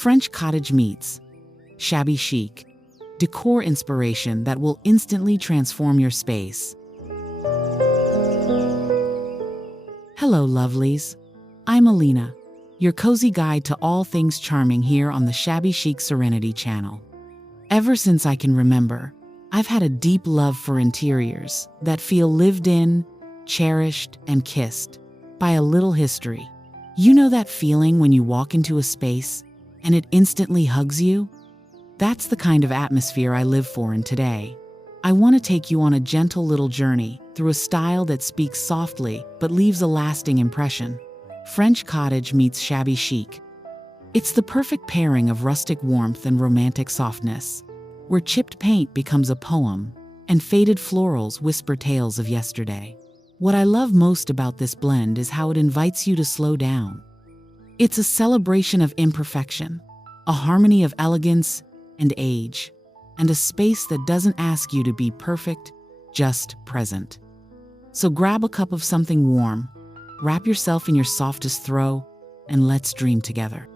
French cottage meets Shabby Chic, decor inspiration that will instantly transform your space. Hello, lovelies. I'm Alina, your cozy guide to all things charming here on the Shabby Chic Serenity channel. Ever since I can remember, I've had a deep love for interiors that feel lived in, cherished, and kissed by a little history. You know that feeling when you walk into a space and it instantly hugs you? That's the kind of atmosphere I live for in today. I want to take you on a gentle little journey through a style that speaks softly but leaves a lasting impression. French cottage meets shabby chic. It's the perfect pairing of rustic warmth and romantic softness, where chipped paint becomes a poem and faded florals whisper tales of yesterday. What I love most about this blend is how it invites you to slow down. It's a celebration of imperfection, a harmony of elegance and age, and a space that doesn't ask you to be perfect, just present. So grab a cup of something warm, wrap yourself in your softest throw, and let's dream together.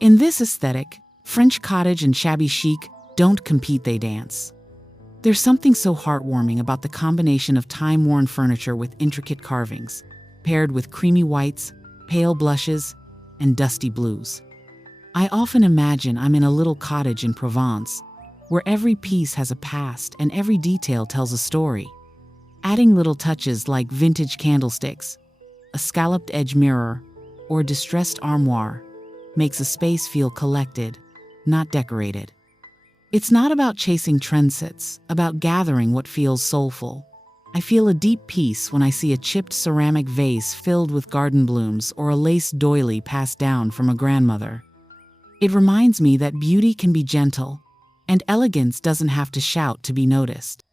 In this aesthetic, French cottage and shabby chic don't compete, they dance. There's something so heartwarming about the combination of time-worn furniture with intricate carvings, paired with creamy whites, pale blushes, and dusty blues. I often imagine I'm in a little cottage in Provence, where every piece has a past and every detail tells a story. Adding little touches like vintage candlesticks, a scalloped edge mirror, or a distressed armoire makes a space feel collected, not decorated. It's not about chasing trends, it's about gathering what feels soulful. I feel a deep peace when I see a chipped ceramic vase filled with garden blooms or a lace doily passed down from a grandmother. It reminds me that beauty can be gentle, and elegance doesn't have to shout to be noticed.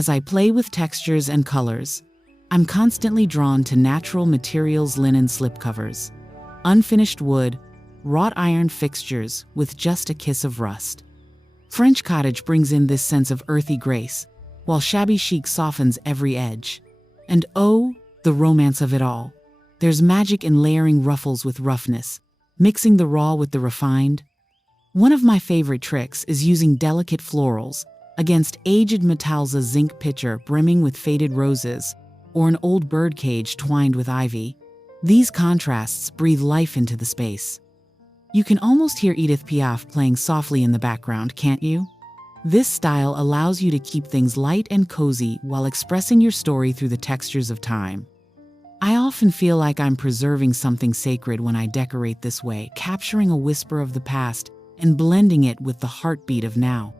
As I play with textures and colors, I'm constantly drawn to natural materials, linen slipcovers, unfinished wood, wrought iron fixtures with just a kiss of rust. French cottage brings in this sense of earthy grace, while shabby chic softens every edge. And oh, the romance of it all. There's magic in layering ruffles with roughness, mixing the raw with the refined. One of my favorite tricks is using delicate florals against aged Metalza zinc pitcher brimming with faded roses or an old birdcage twined with ivy. These contrasts breathe life into the space. You can almost hear Edith Piaf playing softly in the background, can't you? This style allows you to keep things light and cozy while expressing your story through the textures of time. I often feel like I'm preserving something sacred when I decorate this way, capturing a whisper of the past and blending it with the heartbeat of now.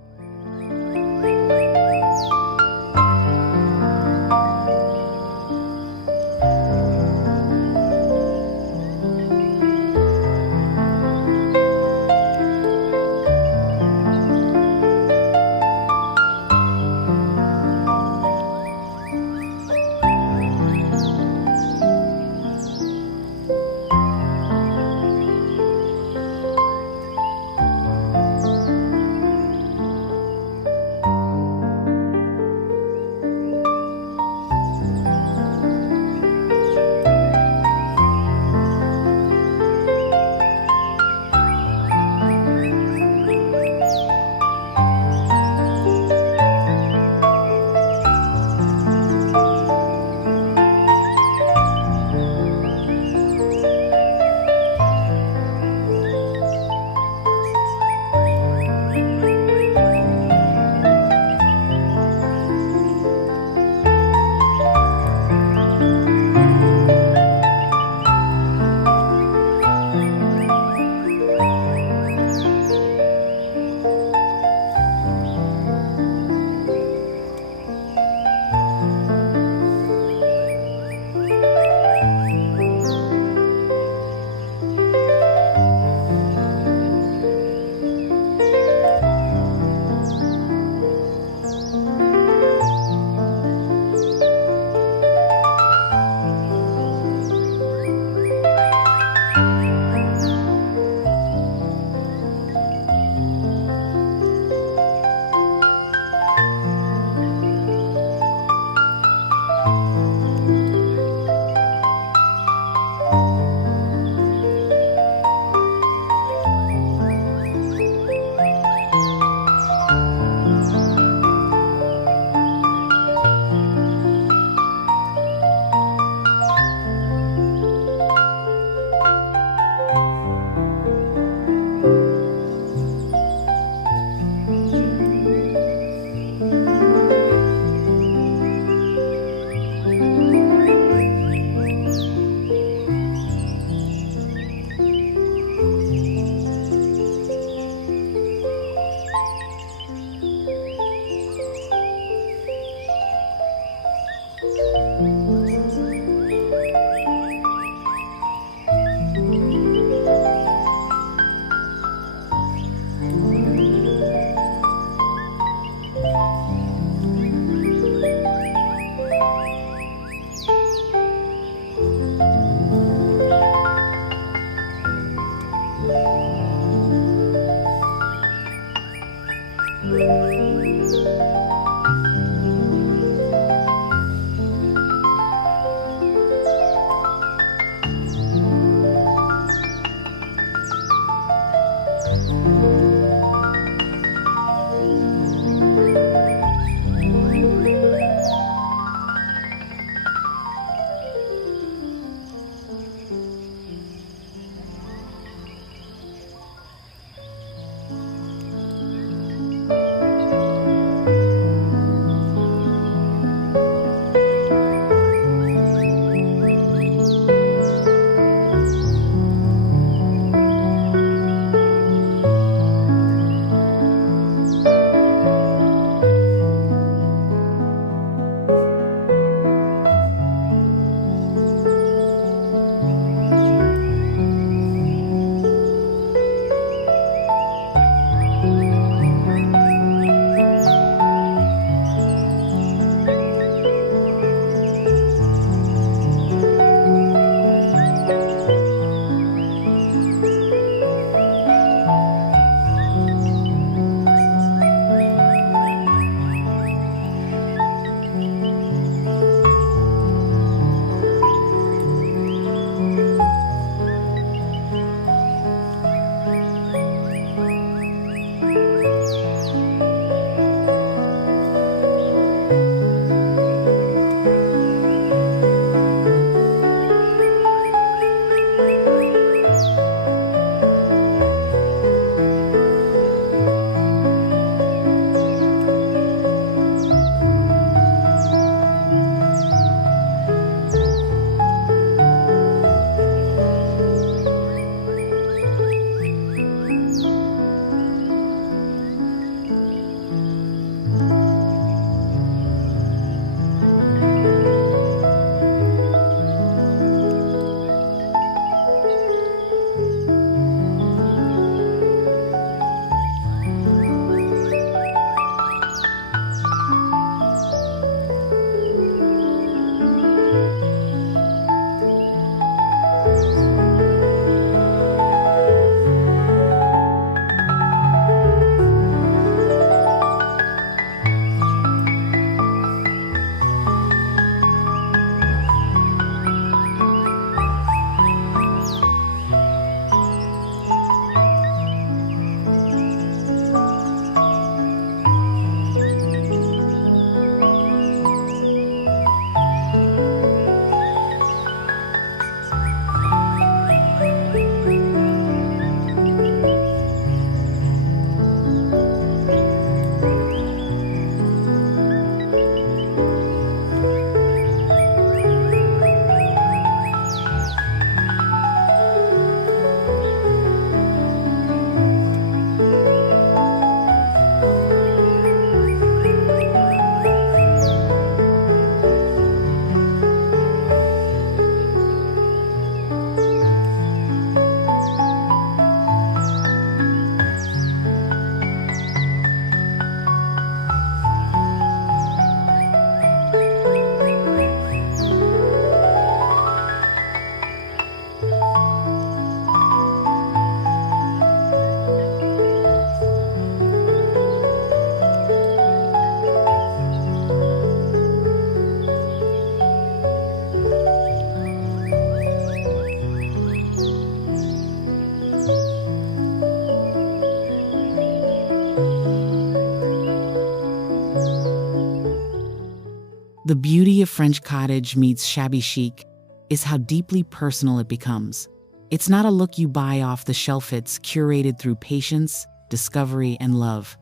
The beauty of French cottage meets shabby chic is how deeply personal it becomes. It's not a look you buy off the shelf, it's curated through patience, discovery, and love.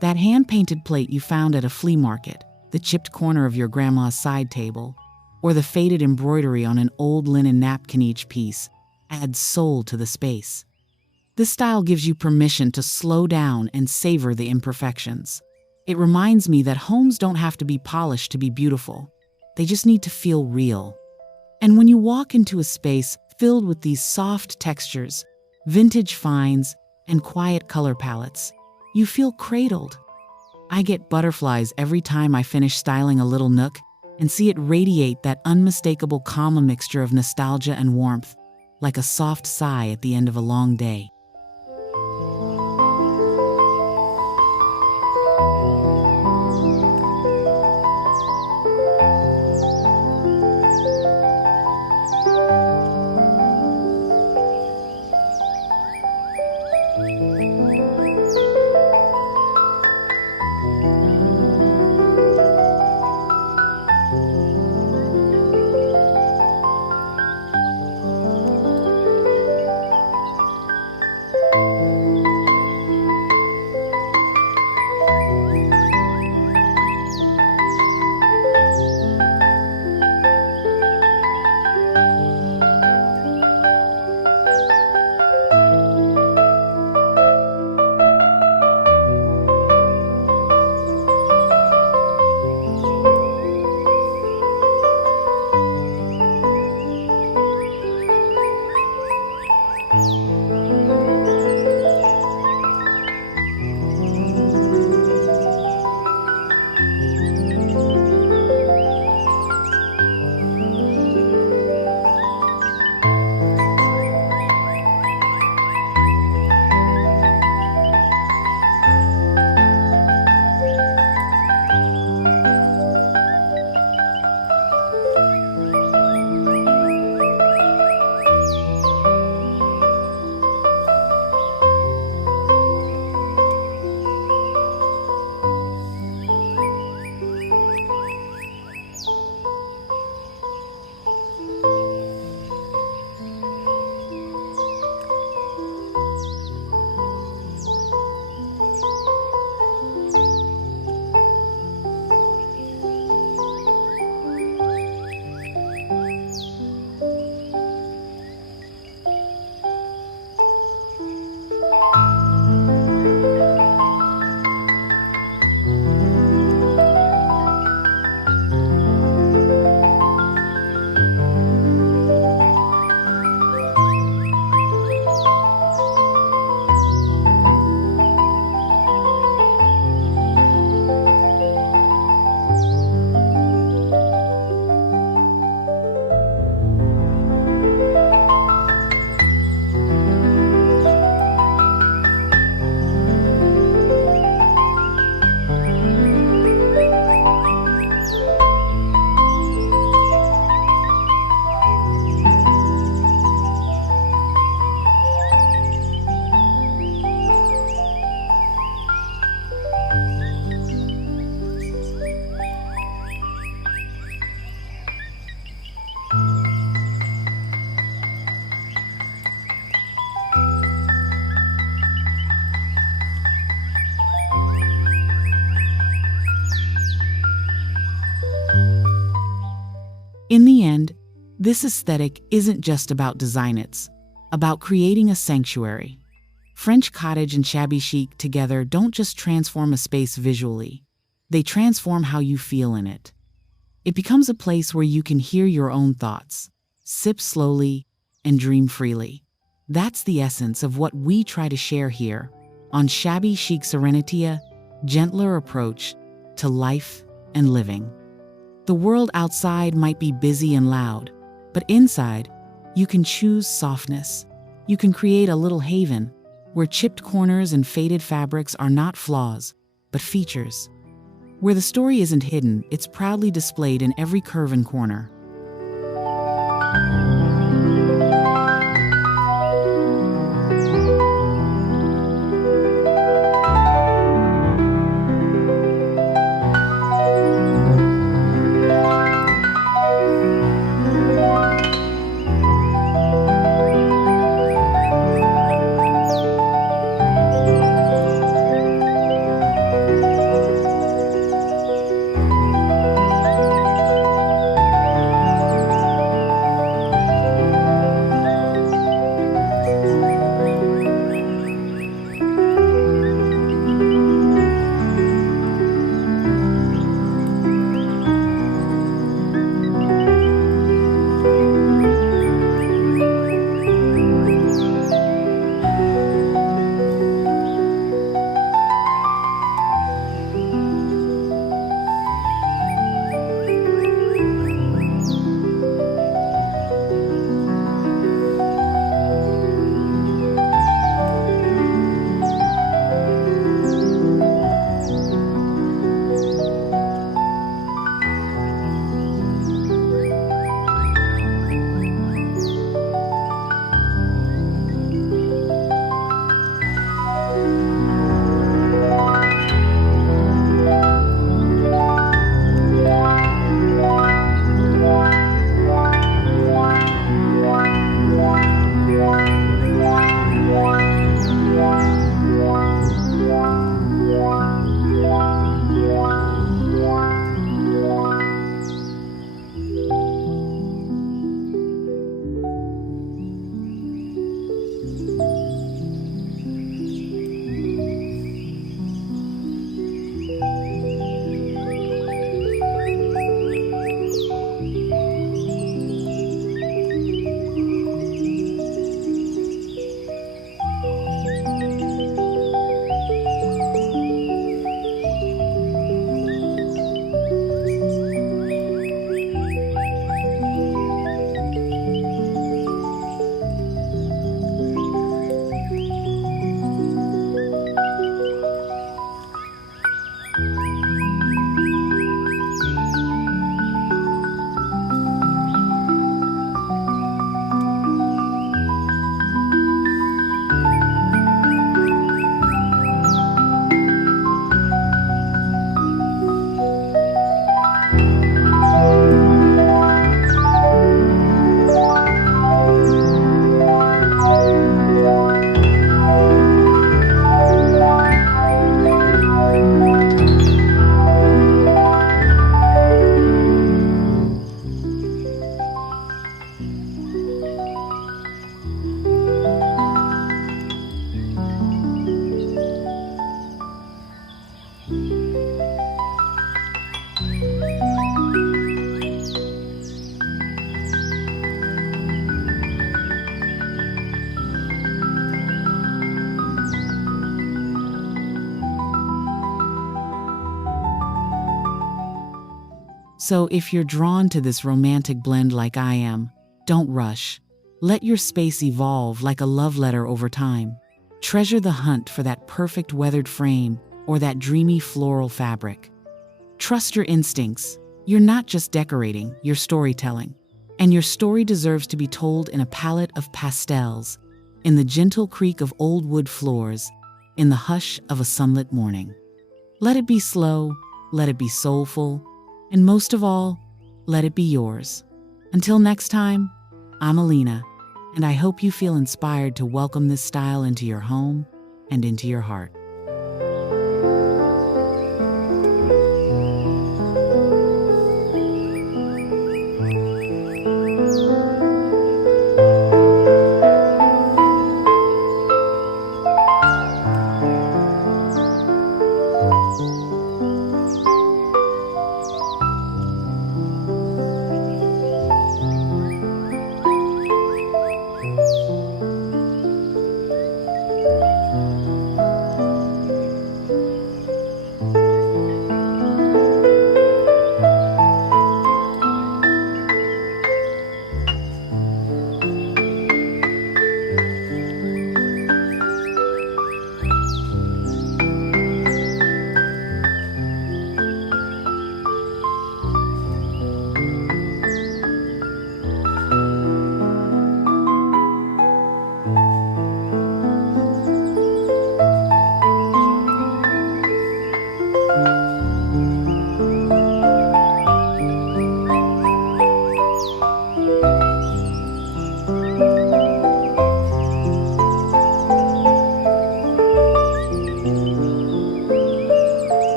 That hand-painted plate you found at a flea market, the chipped corner of your grandma's side table, or the faded embroidery on an old linen napkin, each piece adds soul to the space. This style gives you permission to slow down and savor the imperfections. It reminds me that homes don't have to be polished to be beautiful. They just need to feel real. And when you walk into a space filled with these soft textures, vintage finds, and quiet color palettes, you feel cradled. I get butterflies every time I finish styling a little nook and see it radiate that unmistakable calm, a mixture of nostalgia and warmth, like a soft sigh at the end of a long day. In the end, this aesthetic isn't just about design, it's about creating a sanctuary. French cottage and shabby chic together don't just transform a space visually, they transform how you feel in it. It becomes a place where you can hear your own thoughts, sip slowly, and dream freely. That's the essence of what we try to share here on Shabby Chic Serenity, a gentler approach to life and living. The world outside might be busy and loud, but inside, you can choose softness. You can create a little haven where chipped corners and faded fabrics are not flaws, but features. Where the story isn't hidden, it's proudly displayed in every curve and corner. So if you're drawn to this romantic blend like I am, don't rush. Let your space evolve like a love letter over time. Treasure the hunt for that perfect weathered frame or that dreamy floral fabric. Trust your instincts. You're not just decorating, you're storytelling. And your story deserves to be told in a palette of pastels, in the gentle creak of old wood floors, in the hush of a sunlit morning. Let it be slow, let it be soulful, and most of all, let it be yours. Until next time, I'm Alina, and I hope you feel inspired to welcome this style into your home and into your heart.